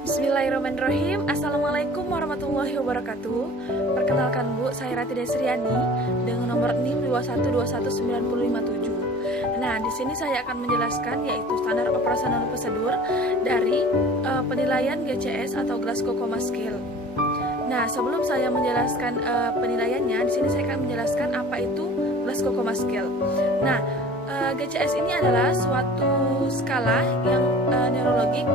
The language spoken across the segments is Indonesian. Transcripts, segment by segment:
Bismillahirrahmanirrahim. Assalamualaikum warahmatullahi wabarakatuh. Perkenalkan Bu, saya Rati Desriani dengan nomor NIM 2121957. Nah, di sini saya akan menjelaskan yaitu standar operasional prosedur dari penilaian GCS atau Glasgow Coma Scale. Nah, sebelum saya menjelaskan penilaiannya, di sini saya akan menjelaskan apa itu Glasgow Coma Scale. Nah, GCS ini adalah suatu skala yang neurologik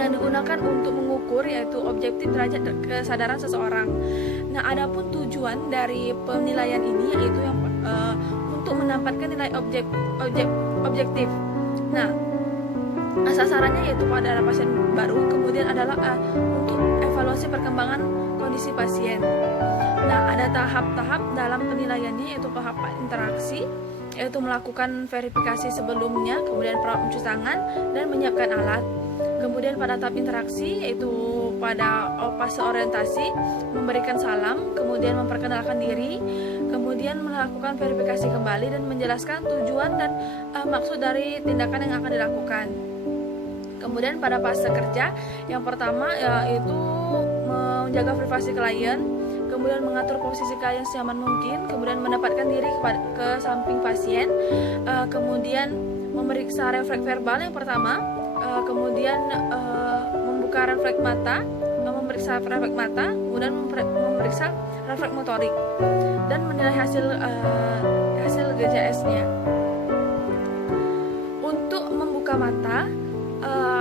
yang digunakan untuk mengukur yaitu objektif derajat kesadaran seseorang. Nah, adapun tujuan dari penilaian ini yaitu yang untuk mendapatkan nilai objektif. Nah, sasarannya yaitu pada pasien baru, kemudian adalah untuk evaluasi perkembangan kondisi pasien. Nah, ada tahap-tahap dalam penilaiannya yaitu tahap interaksi, yaitu melakukan verifikasi sebelumnya, kemudian perawat mencuci tangan dan menyiapkan alat. Kemudian pada tahap interaksi yaitu pada fase orientasi, memberikan salam, kemudian memperkenalkan diri, kemudian melakukan verifikasi kembali dan menjelaskan tujuan dan maksud dari tindakan yang akan dilakukan. Kemudian pada fase kerja, yang pertama yaitu menjaga privasi klien, kemudian mengatur posisi klien senyaman mungkin, kemudian mendapatkan diri ke samping pasien, kemudian memeriksa refleks verbal yang pertama, kemudian membuka refleks mata, memeriksa refleks mata, kemudian memeriksa refleks motorik dan menilai hasil GCS-nya. Untuk membuka mata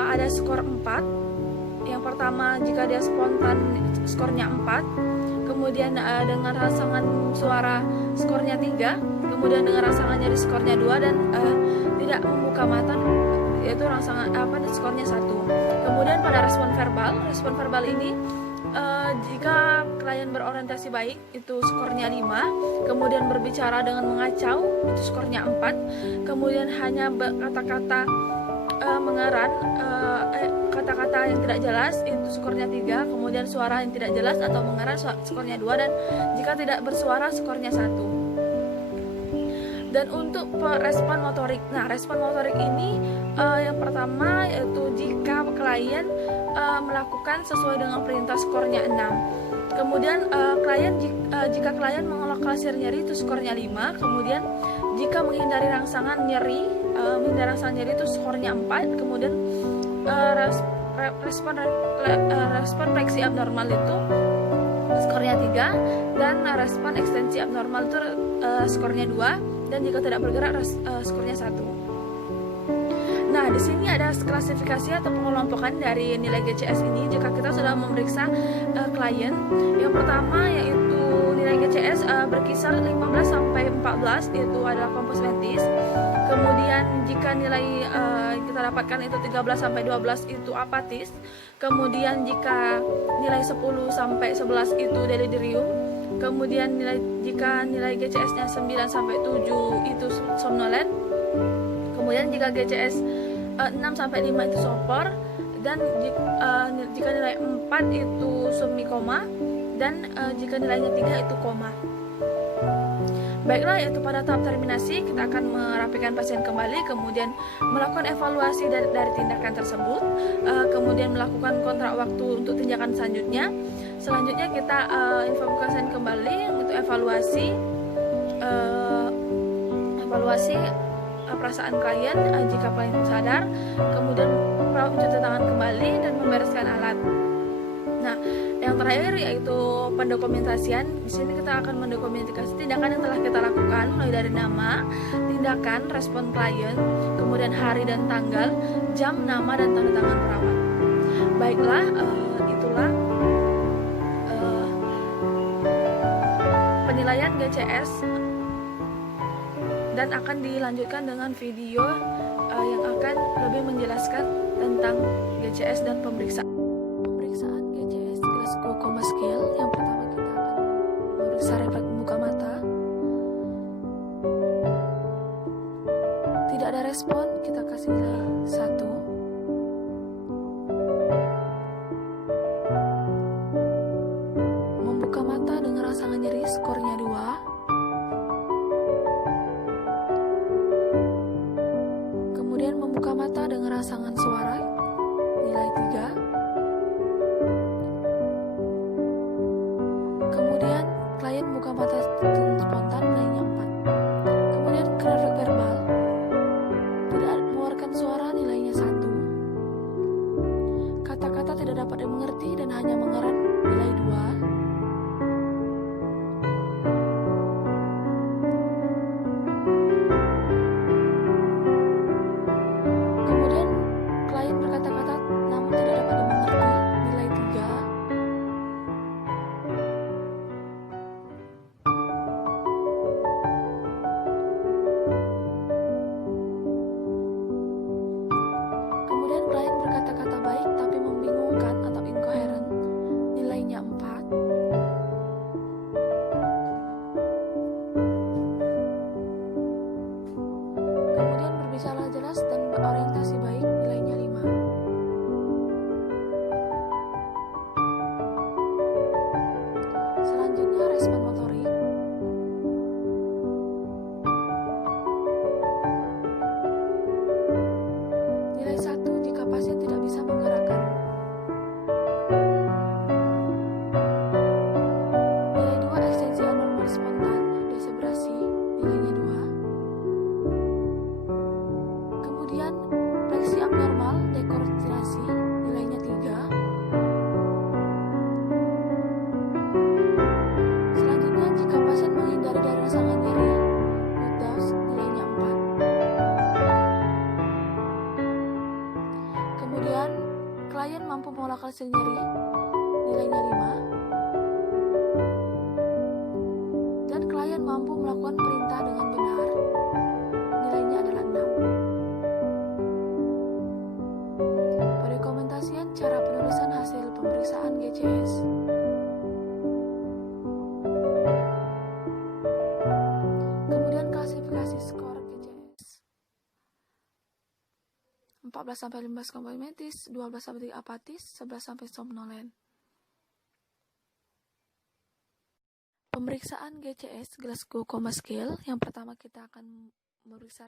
ada skor 4. Yang pertama jika dia spontan skornya 4, kemudian dengan rangsangan suara skornya 3, kemudian dengan rangsangan nyeri skornya 2 dan tidak membuka mata yaitu rangsangan skornya 1. Kemudian pada respon verbal ini jika klien berorientasi baik itu skornya 5, kemudian berbicara dengan mengacau itu skornya 4, kemudian hanya kata-kata mengeran, kata-kata yang tidak jelas itu skornya 3, kemudian suara yang tidak jelas atau mengeran skornya 2, dan jika tidak bersuara skornya 1. Dan untuk respon motorik, nah respon motorik ini yang pertama yaitu jika klien melakukan sesuai dengan perintah skornya 6. Kemudian jika klien menolak hasil nyeri itu skornya 5. Kemudian jika menghindari rangsangan nyeri itu skornya 4. Kemudian respon fleksi abnormal itu skornya 3, dan respon ekstensi abnormal itu skornya 2, dan jika tidak bergerak skornya 1. Nah, di sini ada klasifikasi atau pengelompokan dari nilai GCS ini jika kita sudah memeriksa klien. Yang pertama yaitu nilai GCS berkisar 15 sampai 14 yaitu adalah kompos mentis. Kemudian jika nilai kita dapatkan itu 13 sampai 12 itu apatis. Kemudian jika nilai 10 sampai 11 itu delirium. Kemudian jika nilai GCS-nya 9 sampai 7 itu somnolen. Kemudian jika GCS 6 sampai 5 itu sopor, dan jika nilai 4 itu semikoma, dan jika nilainya 3 itu koma. Baiklah, yaitu pada tahap terminasi kita akan merapikan pasien kembali, kemudian melakukan evaluasi dari tindakan tersebut, kemudian melakukan kontrak waktu untuk tindakan selanjutnya. Selanjutnya kita informasikan kembali untuk evaluasi perasaan klien jika klien sadar, kemudian perawat mencuci tangan kembali dan membereskan alat. Nah, yang terakhir yaitu pendokumentasian. Di sini kita akan mendokumentasikan tindakan yang telah kita lakukan mulai dari nama, tindakan, respon klien, kemudian hari dan tanggal, jam, nama dan tanda tangan perawat. Baiklah, itulah penilaian GCS, dan akan dilanjutkan dengan video yang akan lebih menjelaskan tentang GCS dan pemeriksaan GCS Glasgow Coma Scale. Yang pertama kita akan memeriksa refleks membuka mata. Tidak ada respon, kita kasih nilai 1. Membuka mata dengan rangsangan nyeri skornya 2. Kemudian membuka mata dengan rangsangan suara nilai 3. berkata-kata tidak dapat dimengerti dan hanya mengeran, nilai 2. Kemudian klien berkata-kata namun tidak dapat dimengerti, nilai 3. Kemudian klien berkata-kata baik tapi membingungkan atau incoherent, nilainya 4. Kemudian berbicara jelas dan berorientasi baik, nilainya 5. Selanjutnya respon motorik. Nilai 1 jika pasien tidak bisa menggerakkan. Nilai 2 ekstensi anormal spontan, desebrasi, nilainya 2. Kemudian fleksi abnormal, dekoordinasi, nilainya 3. Selanjutnya jika pasien menghindari dari rangsangan nyeri, without, nilainya 4. Kemudian klien mampu menolak hasil nyeri, nilainya 5. Dan klien mampu melakukan perintah dengan benar, nilainya adalah 6. Pendokumentasian cara penulisan hasil pemeriksaan GCS. Kemudian klasifikasi skor GCS. 14-15 kompromitis, 12-3 apatis, 11 somnolen. Pemeriksaan GCS Glasgow Coma Scale. Yang pertama kita akan memeriksa